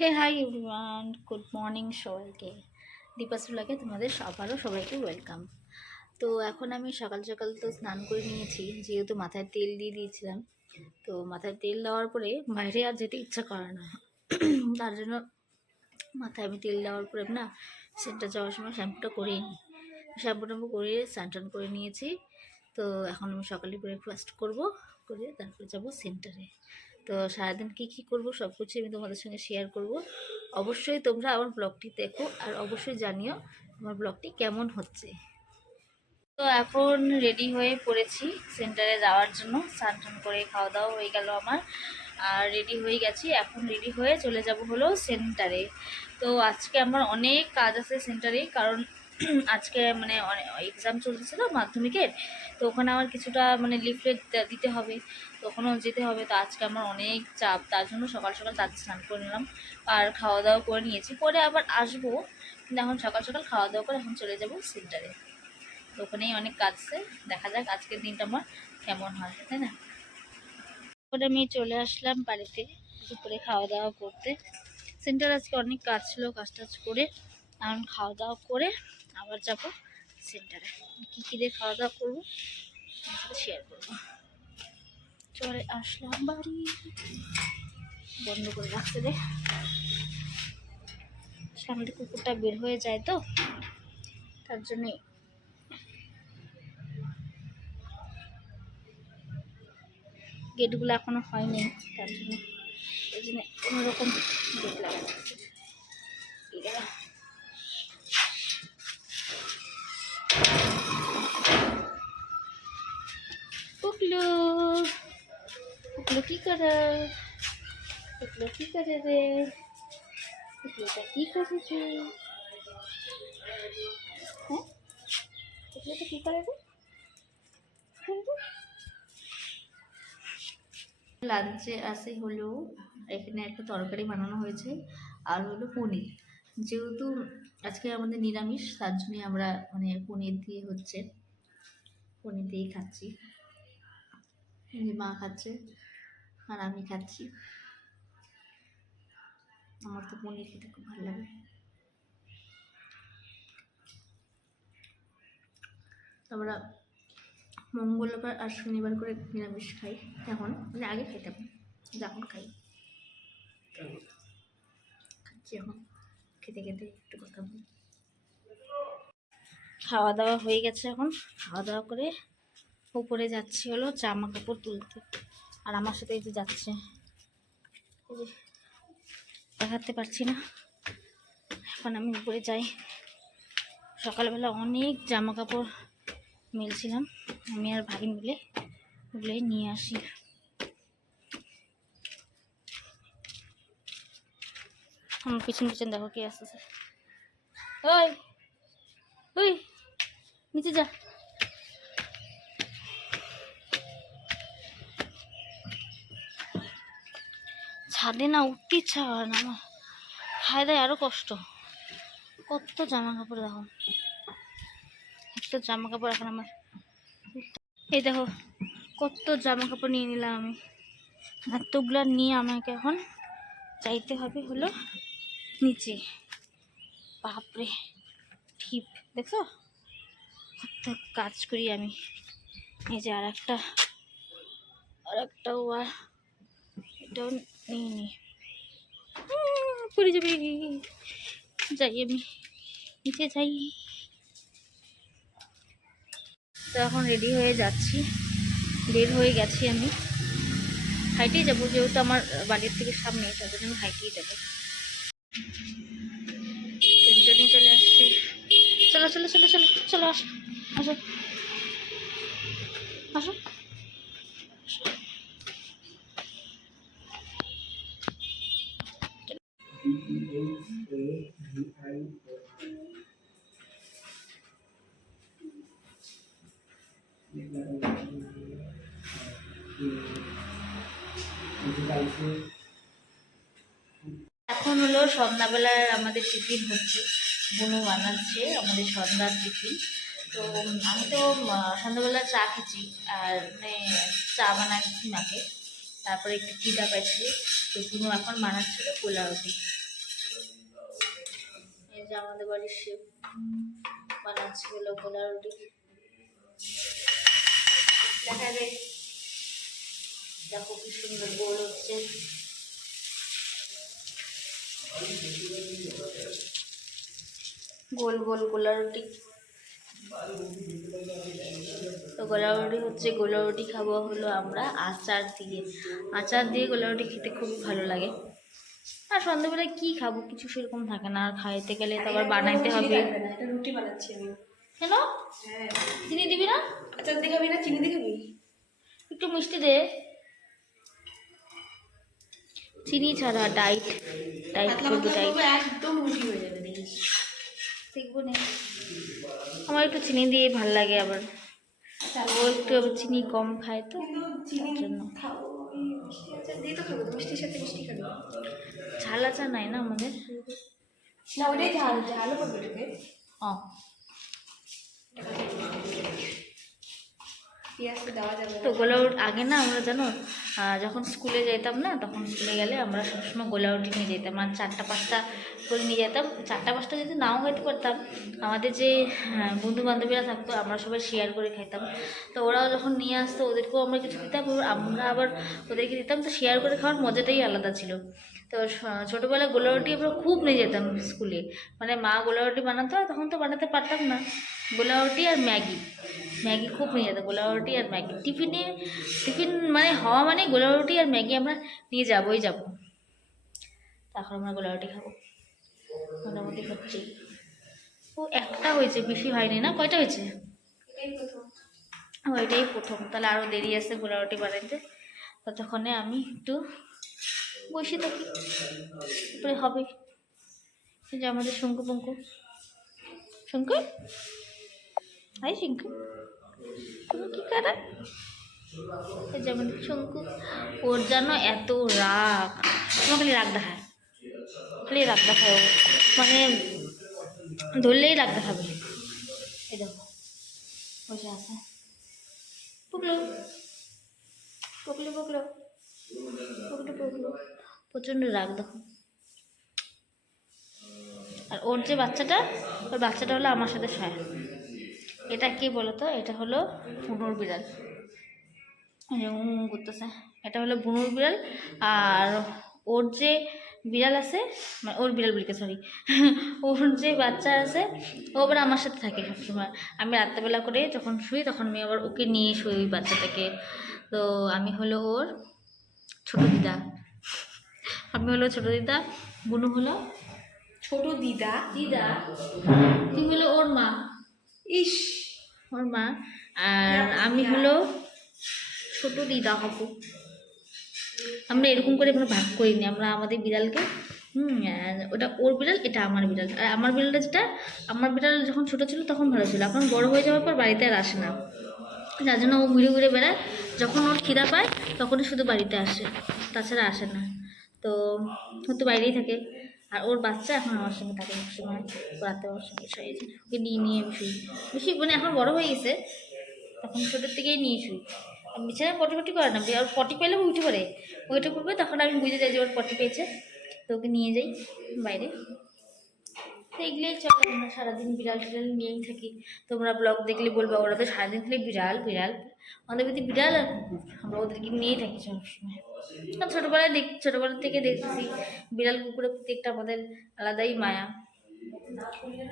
হে hi everyone, good morning সবাইকে। দীপাস ব্লগে তোমাদের আবারও সবাইকে ওয়েলকাম। তো এখন আমি সকাল সকাল তো স্নান করে নিয়েছি, যেহেতু মাথায় তেল দিয়ে দিয়েছিলাম। তো মাথায় তেল দেওয়ার পরে বাইরে আর যেতে ইচ্ছা করে না। তার জন্য মাথায় আমি তেল দেওয়ার পরে না সেন্টার যাওয়ার সময় শ্যাম্পুটা করেই নিই। শ্যাম্পু ট্যাম্পু করে স্নান টান করে নিয়েছি। তো এখন আমি সকালে ব্রেকফাস্ট করব, করে তারপরে যাব সেন্টারে। তো সারাদিন কী করবো সব কিছু আমি তোমাদের সঙ্গে শেয়ার করব। অবশ্যই তোমরা আমার ব্লগটি দেখো আর অবশ্যই জানিও আমার ব্লগটি কেমন হচ্ছে। তো এখন রেডি হয়ে পড়েছি সেন্টারে যাওয়ার জন্য। স্নান টান করে খাওয়া দাওয়া হয়ে গেল আমার, আর রেডি হয়ে গেছি। এখন রেডি হয়ে চলে যাব হলো সেন্টারে। তো আজকে আমার অনেক কাজ আছে সেন্টারে, কারণ আজকে মানে এক্সাম চলতেছে তো মাধ্যমিকের। তো ওখানে আমার কিছুটা মানে লিফলেট দিতে হবে, তো ওখানেও যেতে হবে। তো আজকে আমার অনেক চাপ, তার জন্য সকাল সকাল তাড়াতাড়ি স্নান করে নিলাম আর খাওয়া দাওয়া করে নিয়েছি। পরে আবার আসবো, কিন্তু এখন সকাল সকাল খাওয়া দাওয়া করে এখন চলে যাব সেন্টারে। তো ওখানেই অনেক কাজ আছে, দেখা যাক আজকের দিনটা আমার কেমন হয়, তাই না। পরে আমি চলে আসলাম বাড়িতে দুপুরে খাওয়া দাওয়া করতে। সেন্টার আজকে অনেক কাজ ছিল, কাজ টাজ করে এখন খাওয়া দাওয়া করে আবার যাব সেন্টারে। কী দিয়ে খাওয়া দাওয়া করবো শেয়ার করবো। চলে আসলাম বাড়ি, বন্ধ করে রাখতে দে, সামনে কুকুরটা বের হয়ে যায় তো তার জন্যে। গেটগুলো এখনো হয়নি, তার জন্য এই জন্য কোনোরকম গেট লাগানো আছে। পুকলু পুকলু কি করে, পুকলু কি করে রে, পুকলুটা কি করেছে? হ্যাঁ, পুকলুটা কি করে রে? লাঞ্চে আসে হলো এখানে একটা তরকারি বানানো হয়েছে আর হলো পনির। যেহেতু আজকে আমাদের নিরামিষ, তার জন্যই আমরা মানে পনির দিয়ে হচ্ছে, পনির দিয়েই খাচ্ছি। মা খাচ্ছে আর আমি খাচ্ছি। আমার তো পনির খেতে খুব ভালো লাগে। আমরা মঙ্গলবার আর শনিবার করে নিরামিষ খাই এখন, মানে আগে খাইতাম, যখন খাই খাচ্ছি এখন। খেতে খেতে একটু কথা বলি। খাওয়া দাওয়া হয়ে গেছে, এখন খাওয়া দাওয়া করে উপরে যাচ্ছি হলো জামা কাপড় তুলতে। আর আমার সাথে এই যে যাচ্ছে, দেখাতে পারছি না। এখন আমি উপরে যাই। সকালবেলা অনেক জামা কাপড় মেলছিলাম, আমি আর ভাই মিলে ওগুলোই নিয়ে আসি। আমার পিছন পিছন দেখো কে আসতেছে। ওই ওই নিচে যা। ছাদে না উঠতে ইচ্ছা হয় না আমার, খায় দেয় আরো কষ্ট। কত জামা কাপড় দেখো, এত জামা কাপড় এখন আমার। এই দেখো কত জামা কাপড় নিয়ে নিলাম আমি, এতগুলা নিয়ে আমাকে এখন চাইতে হবে হলো নিচে। বাপরে ঠিক দেখছো কত কাজ করি আমি। এই যে আর একটাও এটাও নিয়ে নি, পড়ে যাবে। যাই আমি নিচে যাই। তো এখন রেডি হয়ে যাচ্ছি, বের হয়ে গেছি আমি। হাইটেই যাবো, যেহেতু আমার বাড়ির থেকে সামনে, তার জন্য আমি হাইটেই যাবো। ট্রেনে চলে আসছে। চলো চলো চলো চলো চলো, আসো আসো আসো। এখন হলো সন্ধ্যাবেলার আমাদের টিফিন হচ্ছে, বুনু বানাচ্ছে আমাদের সন্ধ্যার টিফিন। তো আমি তো সন্ধ্যাবেলা চা খেয়েছি, আর মানে চা বানাচ্ছি মাকে, তারপরে একটু খিদা পাইছি। তো বুনু এখন বানাচ্ছিল পোলাও রুটি। যে আমাদের বাড়ির শেফ বানাচ্ছে হলো গোলা রুটি। দেখা যায়, দেখো কি সুন্দর গোল হচ্ছে। গোল গোল গোলা রুটি। তো গোলা রুটি হচ্ছে, গোলা রুটি খাবো হলো আমরা আচার দিয়ে। আচার দিয়ে গোলা রুটি খেতে খুবই ভালো লাগে। আর সন্ধ্যাবেলায় কি খাবো, কিছু সেরকম থাকে না, আর খাইতে গেলে তো আবার বানাইতে হবে। রুটি বানাচ্ছি আমি। কেন? হ্যাঁ। চিনি দিবি না? আচার দিয়ে খাবি না চিনি দিয়ে খাবি? একটু মিষ্টি দে। চিনি ছাড়া ডাইট, ডাইট করবো, ডাইট। একদম রুটি হয়ে যাবে, দেখিস। দেখবো না, আমার একটু চিনি দিয়ে ভাল লাগে, আবার ও একটু আবার চিনি কম খায় তো চিনি জন্য। খাও, মিষ্টি আচার দিয়ে তো খাবো, মিষ্টির সাথে মিষ্টি খাবি। ঝাল আচার নাই না আমাদের। না ওইটাই ঝাল, ঝালও করবে এটাকে। ও, পেঁয়াজ তো দেওয়া যাবে তো গোলা রুটি আগে না আমরা জানো, যখন স্কুলে যেতাম না, তখন স্কুলে গেলে আমরা সবসময় গোলা রুটি নিয়ে যেতাম, আর 4টা-5টা করে নিয়ে যেতাম। 4টা-5টা যদি নাও খাইতে পারতাম, আমাদের যে বন্ধু বান্ধবীরা থাকতো আমরা সবাই শেয়ার করে খাইতাম। তো ওরাও যখন নিয়ে আসতো ওদেরকেও আমরা কিছু দিতাম, আমরা আবার ওদেরকে দিতাম। তো শেয়ার করে খাওয়ার মজাটাই আলাদা ছিল। তো ছোটোবেলায় গোলা রুটি আমরা খুব নিয়ে যেতাম স্কুলে, মানে মা গোলা রুটি বানাতো, আর তখন তো বানাতে পারতাম না। গোলা রুটি আর ম্যাগি, ম্যাগি খুব নিয়ে যেতাম, গোলা রুটি আর ম্যাগি। টিফিন মানে হওয়া মানে গোলা রুটি আর ম্যাগি আমরা নিয়ে যাবোই যাবো। তারপর আমরা গোলা রুটি খাবো, মোটামুটি হচ্ছেই। ও একটা হয়েছে, বেশি হয়নি না? কয়টা হয়েছে? ওইটাই প্রথম, তাহলে আরও দেরি আছে গোলা রুটি বানাইতে। ততক্ষণে আমি একটু বসে থাকি, তারপরে হবে। এই যে আমাদের শঙ্কু পঙ্কু, শঙ্কু, হাই শঙ্কু, তুমি কি করা? এই যে আমাদের শঙ্কু, ওর যেন এত রাগ, তোমার খালি রাগ দেখায়, খালি রাগ দেখায় ও, মানে ধরলেই রাগ দেখাবে। এই দেখো বসে আছে, পুকলো পুকলো পুকলো পুকলো পুকলো, প্রচণ্ড রাগ দেখো। আর ওর যে বাচ্চাটা, ওর বাচ্চাটা হলো আমার সাথে শোয়। এটা কি বলো তো, এটা হলো বুনুর বিড়াল, করতেছে। এটা হলো বুনুর বিড়াল। আর ওর যে বিড়াল আছে, মানে ওর বিড়াল বলতে সরি, ওর যে বাচ্চা আছে ও আবার আমার সাথে থাকে সবসময়। আমি রাত্রেবেলা করে যখন শুই তখন আমি আবার ওকে নিয়ে শুই, ওই বাচ্চাটাকে। তো আমি হলো ওর ছোট দিদা, আমি হলো ছোট দিদা, বুনু হলো ছোট দিদা। দিদা, তুই হলো ওর মা। ইস, ওর মা। আর আমি হলো ছোট দিদা হবো। আমরা এরকম করে আমরা ভাগ করিনি, আমরা আমাদের বিড়ালকে ওটা ওর বিড়াল, এটা আমার বিড়াল। আর আমার বিড়ালটা যেটা, আমার বিড়াল যখন ছোটো ছিল তখন ভালো ছিল, এখন বড় হয়ে যাওয়ার পর বাড়িতে আর আসে না, যার জন্য ও ঘুরে ঘুরে বেড়ায়। যখন ওর খিদা পায় তখনই শুধু বাড়িতে আসে, তাছাড়া আসে না। তো ও তো বাইরেই থাকে। আর ওর বাচ্চা এখন আমার সঙ্গে থাকে সবসময়, রাতে ওর সঙ্গে শুয়ে যায়, ওকে নিয়ে নিয়ে আমি শুই বেশি, মানে এখন বড় হয়ে গেছে, তখন ছোটোর থেকেই নিয়ে শুই। আর বিছানায় পটি করে না, আর পটি পেলে উঠে পড়ে, ওইটা করবে, তখন আমি বুঝে যাই যে ওর পটি পেয়েছে, তো ওকে নিয়ে যাই বাইরে। তো এগুলোই চলে, আমরা সারাদিন বিড়াল টিড়াল নিয়েই থাকি। তোমরা ব্লগ দেখলে বলবো ওরা তো সারাদিন খালি বিড়াল বিড়াল, আমাদের বাড়িতে বিড়াল আর কুকুর, আমরা ওদেরকে নিয়েই থাকি সবসময়। আর ছোটোবেলা থেকে দেখতেছি বিড়াল কুকুরের প্রতি একটা আমাদের আলাদাই মায়া,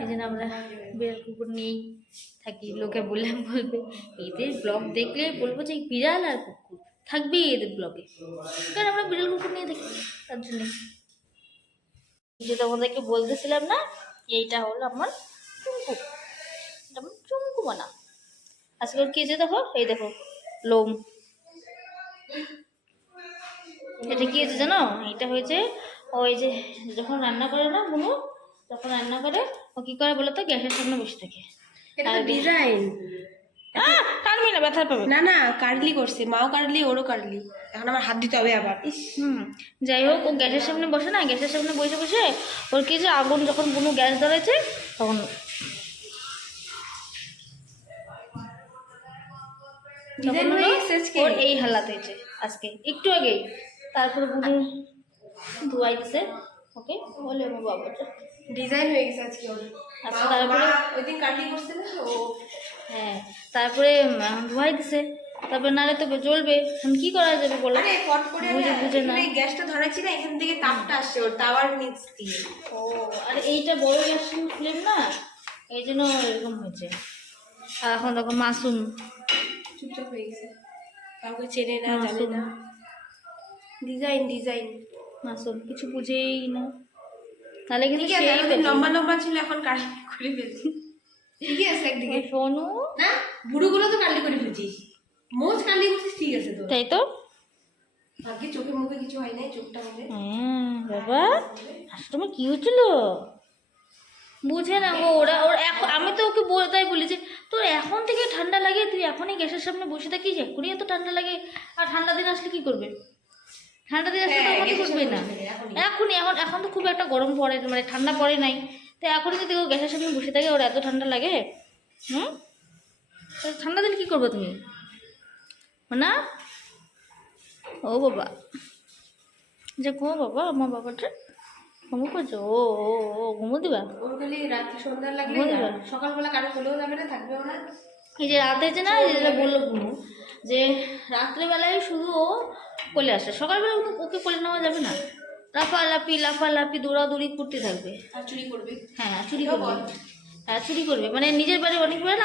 এই জন্য আমরা বিড়াল কুকুর নিয়েই থাকি। লোকে বলবে এদের ব্লগ দেখলে বলবো যে বিড়াল আর কুকুর থাকবেই এদের ব্লগে, কারণ আমরা বিড়াল কুকুর নিয়ে থাকি, তার জন্যে। যে তোমাদেরকে বলতেছিলাম না, এইটা হলো আমার চুমকু, এটা আমার চুমকু বানা। আজকে ওর কি হয়েছে দেখো, এই দেখো লোম, এটা কি হয়েছে জানো? এটা হয়েছে ওই যে যখন রান্না করে না বুনু, যখন রান্না করে ও কি করে বলো তো, গ্যাসের সামনে বসে থাকে। এটা তো ডিজাইন। কাটবি না, ব্যথা পাবে। না না, কাটলি করছে, মাও কাটলি ওরও কাটলি, এখন আমার হাত দিতে হবে আবার। ইস, যাই হোক, ও গ্যাসের সামনে বসে না, গ্যাসের সামনে বসে বসে ওর কি যে আগুন, যখন বুনু গ্যাস ধরেছে তখন ওর এই হালাত হয়েছে আজকে, একটু আগেই। তারপরে বুনু ধোয়াই দিছে, ওকে বলে আমার বাবাটা ডিজাইন হয়ে গেছে আজকে ওর। আচ্ছা, মা তারপরে ওই দিন কাটলি করছে না ও। হ্যাঁ তারপরে ধোয়াই দিছে, তারপরে নারে তো জ্বলবে, এখন কি করা যাবে বলো? আরে ফট করে বুঝে না। এখানে গ্যাসটা ধরাচ্ছি না, এখান থেকে তাপটা আসছে ওর তাওয়ার নিচ দিয়ে। ও আর এইটা বড় গ্যাস ফ্লেম না, এই জন্য এরকম হয়েছে। আর এখন দেখো মাসুম চুপচাপ হয়ে গেছে, কাউকে চেনে না জানে মাসুম না। ডিজাইন ডিজাইন মাসুম কিছু বুঝেই না, তাহলে কিন্তু ঠিক আছে, সেই এতদিন লম্বা লম্বা ছিল এখন কাটলি করে ফেলছি। ঠিকই আছে একদিকে। শোনো না বুড়োগুলো তো কাটলি করে ফেলছিস, মোজ কাটলি করছিস, ঠিক আছে তো। তাই তো। আগে চোখে মুখে কিছু হয় নাই, চোখটা হবে। হ্যাঁ বাবা তোমার কি হচ্ছিল বুঝে না গো ওরা। ওর এখন আমি তো ওকে তাই বলি যে তোর এখন থেকে ঠান্ডা লাগে, তুই এখনই গ্যাসের সামনে বসে থাকিস, এখনই এত ঠান্ডা লাগে, আর ঠান্ডা দিন আসলে কি করবে? ঠান্ডা দিন আসলে তো হ্যাঁ, এখনই গ্যাসের করবে না, সামনে বসে থাকি, এখনই। এখন তো খুব একটা গরম পড়ে, মানে ঠান্ডা পড়ে নাই, তো এখনই যদি ও গ্যাসের সামনে বসে থাকে ওর এত ঠান্ডা লাগে, হুম, তো ঠান্ডা দিন কী করবে তুমি না? ও বাবা যে ঘুমো বাবা, আমার বাবাটা ঘুমো করছো, ও ও ও ঘুমো দিবা? ওর খালি রাত্রি সন্ধ্যা লাগলে ঘুমো দিবা? সকালবেলা কারো কোলেও যাবে না, থাকবেও না। এই যে রাতে যে না, যেটা বললো বুনু, যে রাত্রেবেলায় শুধু ও কোলে আসে, সকালবেলা ওকে কোলে নেওয়া যাবে না, লাফালাফি দৌড়াদৌড়ি করতে থাকবে। আর চুরি করবে। হ্যাঁ চুরি করবে, হ্যাঁ চুরি করবে, মানে নিজের বাড়ি অনেক বেড়াল,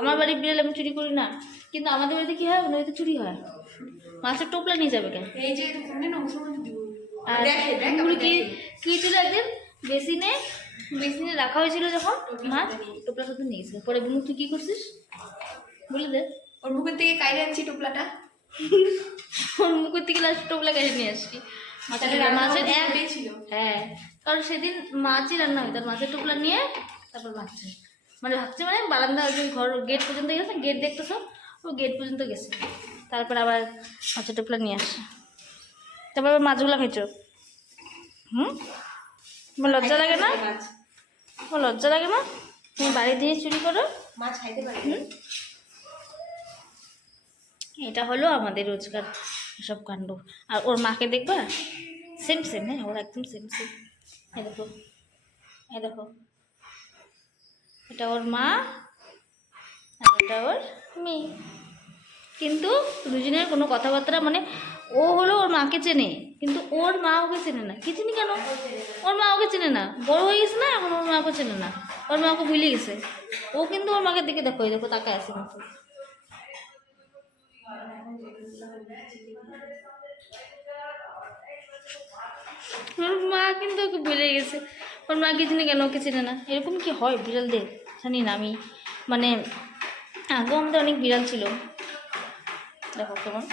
আমার বাড়ি বিড়াল আমি চুরি করি না, কিন্তু আমাদের বাড়িতে কি হয়, ওদের বাড়িতে চুরি হয়। মাছের টোপলা নিয়ে যাবে কেন? এই যে ফোনে না মুসলমান দিব। আর দেখে দেখ বুড়ি আমরা কি দেখি। কি ছিল একদিন বেসিনে রাখা হয়েছিল যখন মাছ, টোপলা সাথে নিয়ে গেছিল, পরে বুনু তুই কি করছিস বলে দে। ওর মুখের থেকে কাইরে আনছি টোপলাটা। ওর মুখের থেকে লাস্ট টোপলা কেটে নিয়ে আসছি। মাছের একটাই ছিল। হ্যাঁ কারণ সেদিন মাছই রান্না হয়, তার মাছের টোপলা নিয়ে তারপর ভাবছে, মানে বারান্দা ওই যে ঘর গেট পর্যন্ত গেছে, গেট দেখতেছো, ও গেট পর্যন্ত গেছে, তারপর আবার মাছের টোপলা নিয়ে আসছে, তারপর আবার মাছগুলো খেয়েছো। তোমার লজ্জা লাগে না? মাছ তোমার লজ্জা লাগে না তুমি বাড়ি দিয়ে চুরি করো? মাছ খাইতে পারি। এটা হলো আমাদের রোজকার সব কাণ্ড। আর ওর মাকে দেখবা সেম সেম, হ্যাঁ ওর একদম সেম সেম। এই দেখো, এই দেখো, এটা ওর মা আর এটা ওর মেয়ে, কিন্তু দুজনের কোনো কথাবার্তা, মানে ও হলো ওর মাকে চেনে, কিন্তু ওর মা ওকে চেনে না। কি চিনি কেন? ওর মা ওকে চেনে না, বড় হয়ে গেছে না, এখন ওর মা ওকে চেনে না, ওর মা ওকে ভুলে গেছে। ও কিন্তু ওর মাকে দেখে দেখো, এই দেখো তাকায় আছে মতো। ওর মা কিন্তু ওকে ভুলে গেছে, ওর মা কি চিনি কেন ওকে চেনে না। এরকম কি হয় বিড়ালদের জানি না আমি, মানে আগেও আমাদের অনেক বিড়াল ছিল, দেখো কেমন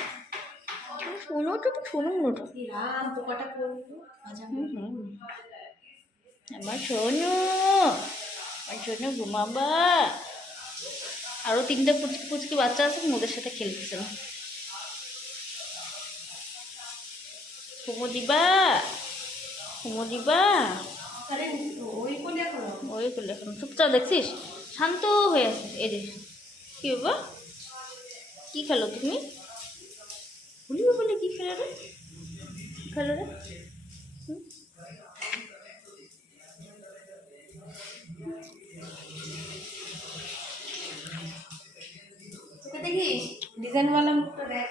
শোনো তো, শোনো মনোটা রাম পোকাটা করবো ভাজা। আমার শোনো, আমার শোনো ঘুমাবা। আরও 3টে পুচকি পুচকি বাচ্চা আছে, ওদের সাথে খেলতেছে না। ঘুমো দিবা, ঘুমো দিবা, আরে ওই কোলে এখন ওই করলে এখন চুপচাপ দেখছিস, শান্ত হয়ে আছে। এই যে কি বাবা, কি খেলো তুমি? বলিবে বলে কি খেলো রে, খেলো রে? তোকে দেখিস ডিজাইনওয়ালা মুখটা দেখ।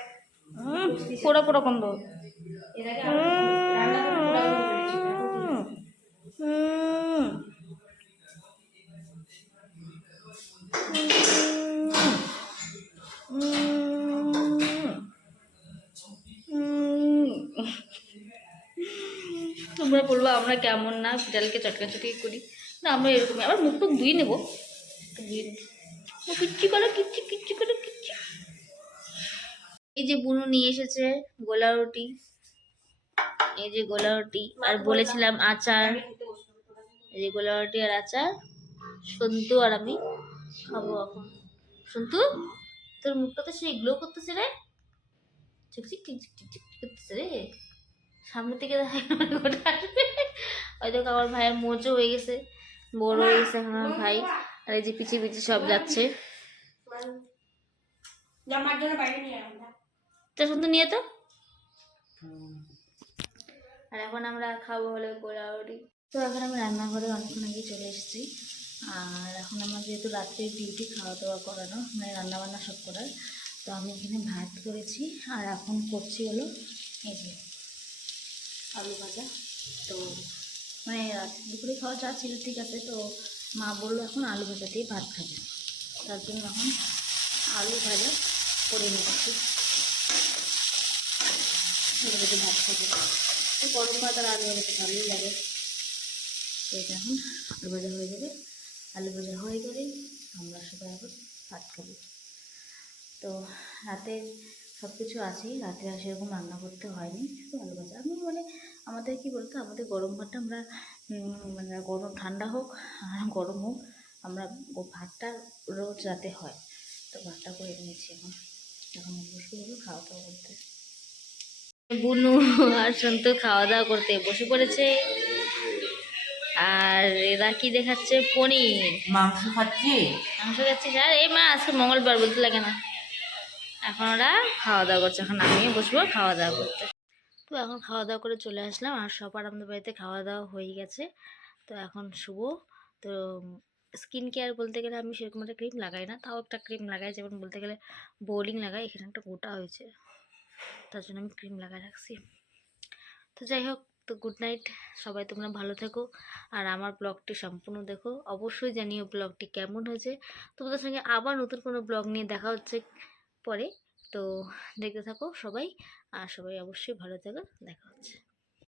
পোড়া পোড়া গন্ধ। এর আগে রান্না করে পোড়া গন্ধ বেরিয়েছিল। তোমরা বলবো আমরা কেমন না বিড়ালকে চটকাচটকি করি, না আমরা এরকমই। আবার মুখ টুক ধুয়ে নেবো, ধুয়ে নেবো, কিচ্ছি করে কিচ্ছি কিচ্ছি করে কিচ্ছি। এই যে বুনু নিয়ে এসেছে গোলা রুটি, এই যে গোলা রুটি, আর বলেছিলাম আচার, এই যে গোলা রুটি আর আচার। সন্তু আর আমি খাবো এখন। সন্তু তোর মুখটা তো সেই গ্লো করতেছে রে, চিকচিক টিকচিক টিকচিক করতেছে রে, সামনে থেকে আসবে। ওই দেখো আমার ভাইয়ের মোজো হয়ে গেছে, বড় হয়ে গেছে এখন আমার ভাই। আর এই যে পিছিয়ে পিছিয়ে সব যাচ্ছে। জামার জন্য বাইরে নিয়ে আমরা তা সন্তু নিয়ে তো আর এখন আমরা খাবো হলে পোড়াউড়ি। তো এখন আমি রান্নাঘরে অনেকক্ষণ আগে চলে এসেছি। আর এখন আমার যেহেতু রাত্রে ডিউটি খাওয়া দাওয়া করানো, মানে রান্নাবান্না সব করার, তো আমি এখানে ভাত করেছি। আর এখন করছি হলো এই যে আলু ভাজা। তো মানে রাত্রে দুপুরে খাওয়া যা ছিল ঠিক আছে, তো মা বললো এখন আলু ভাজা দিয়ে ভাত খাবে, তার জন্য এখন আলু ভাজা করে নিচ্ছি, আলু ভাজা ভাত খাবে। তো গরম ভাত আর আলু ভাজা তো ভালোই লাগে। তো এটা এখন আলু ভাজা হয়ে যাবে, আলু ভাজা হয়ে গেলেই আমরা সবাই এখন ভাত খাবো। তো রাতে সব কিছু আছেই, রাতে আর সেরকম রান্না করতে হয়নি, শুধু আলু ভাজা। আমি মানে আমাদের কি বলতো, আমাদের গরম ভাতটা আমরা মানে গরম ঠান্ডা হোক আর গরম হোক, আমরা ভাতটা রোজ রাতে হয়। তো ভাতটা করে নিয়েছি এখন, এখন বসে হলো খাওয়া দাওয়া করতে। বুনু আর সন্তু খাওয়া দাওয়া করতে বসে পড়েছে। আর এরা কি দেখাচ্ছে, পনির মাংস খাচ্ছি। মাংস খাচ্ছিস? আর এই মা আজকে মঙ্গলবার বলতে লাগে না। এখন ওরা খাওয়া দাওয়া করছে, এখন আমিও বসবো খাওয়া দাওয়া করতে। তো এখন খাওয়া দাওয়া করে চলে আসলাম, আর সবার আমাদের বাড়িতে খাওয়া দাওয়া হয়ে গেছে। তো এখন শুভ। তো স্কিন কেয়ার বলতে গেলে আমি সেরকম একটা ক্রিম লাগাই না, তাও একটা ক্রিম লাগাই, যেমন বলতে গেলে বোলিং লাগাই। এখানে একটা গোটা হয়েছে, তার জন্য আমি ক্রিম লাগাই রাখছি। তো যাই হোক, তো গুড নাইট, সবাই তোমরা ভালো থেকো। আর আমার ব্লগটি সম্পূর্ণ দেখো, অবশ্যই জানিও ব্লগটি কেমন হয়েছে। তোমাদের সঙ্গে আবার নতুন কোনো ব্লগ নিয়ে দেখা হচ্ছে পরে। তো দেখতে থাকো সবাই, আর সবাই অবশ্যই ভালো থেকো, দেখা হচ্ছে।